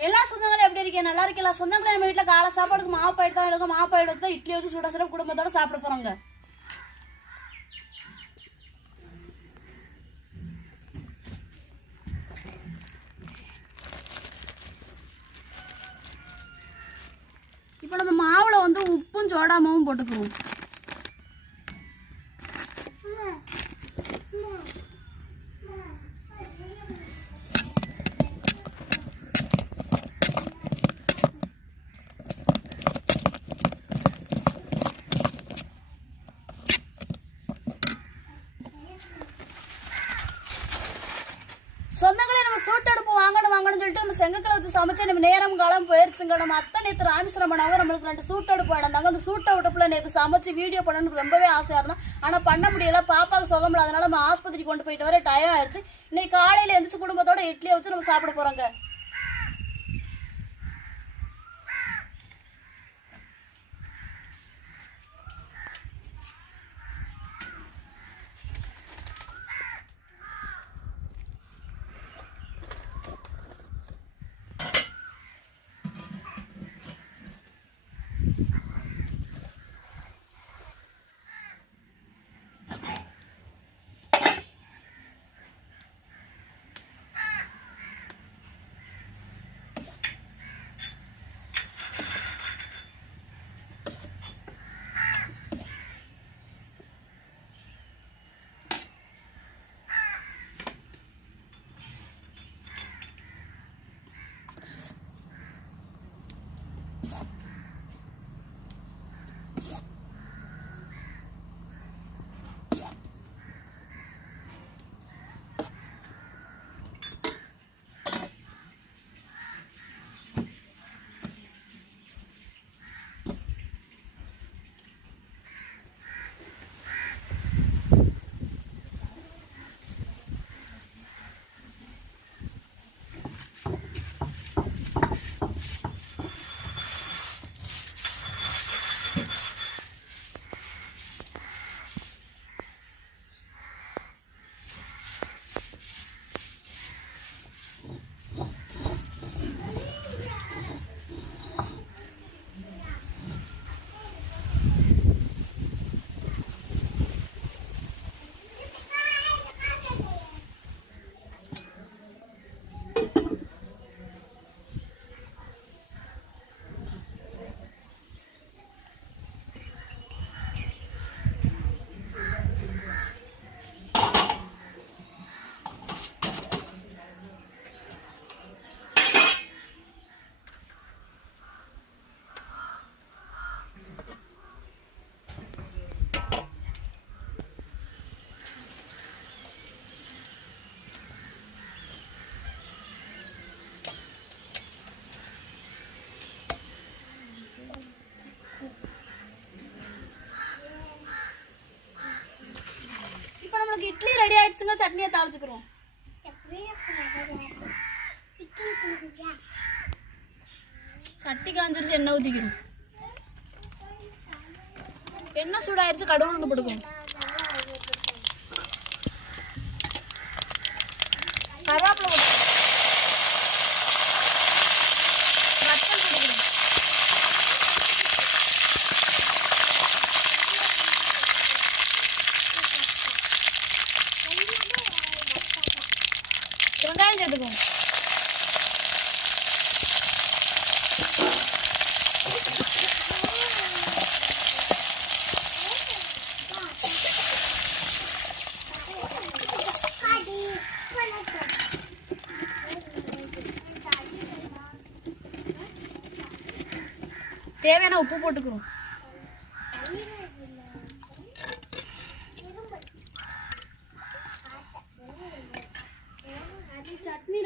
எல்லா சொந்தங்களும் எப்படி இருக்கீங்க? நல்லா இருக்கீங்களா? சொந்தங்களே நம்ம வீட்டில் காலை சாப்பாடுக்கு மாப்பாயிட்டு தான் எடுக்கும் மாப்பாயிட்டு வச்சு தான் இட்லி வச்சு சுட சுட குடும்பத்தோட சாப்பிட போகிறாங்க இப்போ நம்ம மாவில் வந்து உப்பும் சோடாமாவும் போட்டுக்குவோம் சொந்தங்களே நம்ம சூட்டடுப்பு வாங்கணும் வாங்கணும்னு வச்சு சமைச்சா நம்ம நேரம் காலம் போயிருச்சுங்க. நம்ம அத்தை நேற்று ராமேஸ்வரம் பண்ணாங்க நம்மளுக்கு ரெண்டு சூட் அவுட் இடந்தாங்க அந்த சூட் அடுப்புல நேற்று சமைச்சு வீடியோ பண்ணணும்னு ரொம்பவே ஆசையா இருந்தோம். ஆனா பண்ண முடியல. பாப்பாவுக்கு சுகம் இல்லை அதனால நம்ம ஆஸ்பத்திரி கொண்டு போயிட்டு வர டயம் ஆயிடுச்சு இன்னைக்கு காலையில எந்திரிச்சு குடும்பத்தோட இட்லியை வச்சு நம்ம சாப்பிட போறோங்க. இட்லி சட்னியை தாளிச்சுக்கிறோம். சட்டி காஞ்சிருச்சு எண்ணெய் ஊற்றிக்கிறோம் எண்ணெய் சூடாயிருச்சு கடவுள் வந்து போட்டுக்கோங்க கருவேப்பிலை வெங்காயம் சேர்த்துக்கோங்க. தேவையான உப்பு போட்டுக்கிறோம்.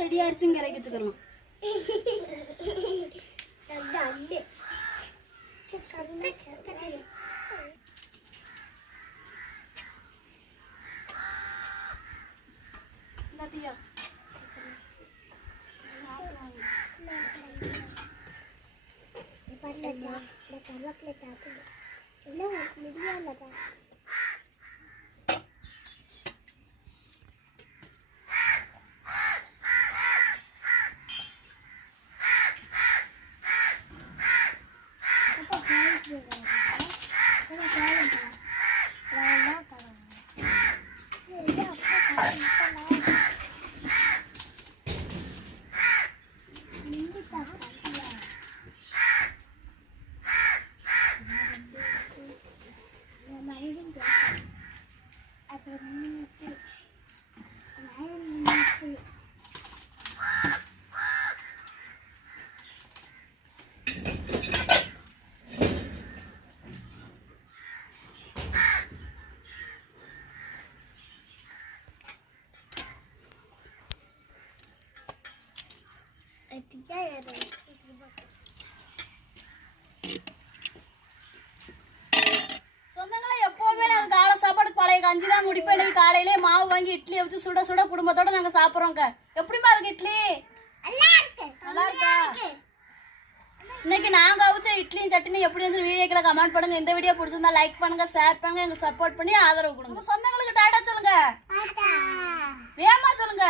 ரெடி ஆயிடுச்சுங்க இறக்கி வச்சுக்கிறோம் இந்தாத்தியா. முடியலதா சொந்தங்களே எப்பவுமே நாங்க காலை சாப்பாடு பழைய கஞ்சி தான் குடிப்போம். இன்னைக்கு காலையிலே மாவு வாங்கி இட்லி வச்சு சுட சுட குடும்பத்தோட நாங்க சாப்பிடுறோங்க எப்படிமா இருக்கு இட்லி? நல்லா இருக்கா? இன்னைக்கு நாங்க அவிச்ச இட்லியும் சட்னி எப்படி இருந்து வீடியோக்களை கமெண்ட் பண்ணுங்க. இந்த வீடியோ பிடிச்சிருந்தா லைக் பண்ணுங்க ஷேர் பண்ணுங்க எங்களுக்கு சப்போர்ட் பண்ணி ஆதரவு கொடுங்க. சொந்தங்களுக்கு டாடா சொல்லுங்க. வேகமா சொல்லுங்க?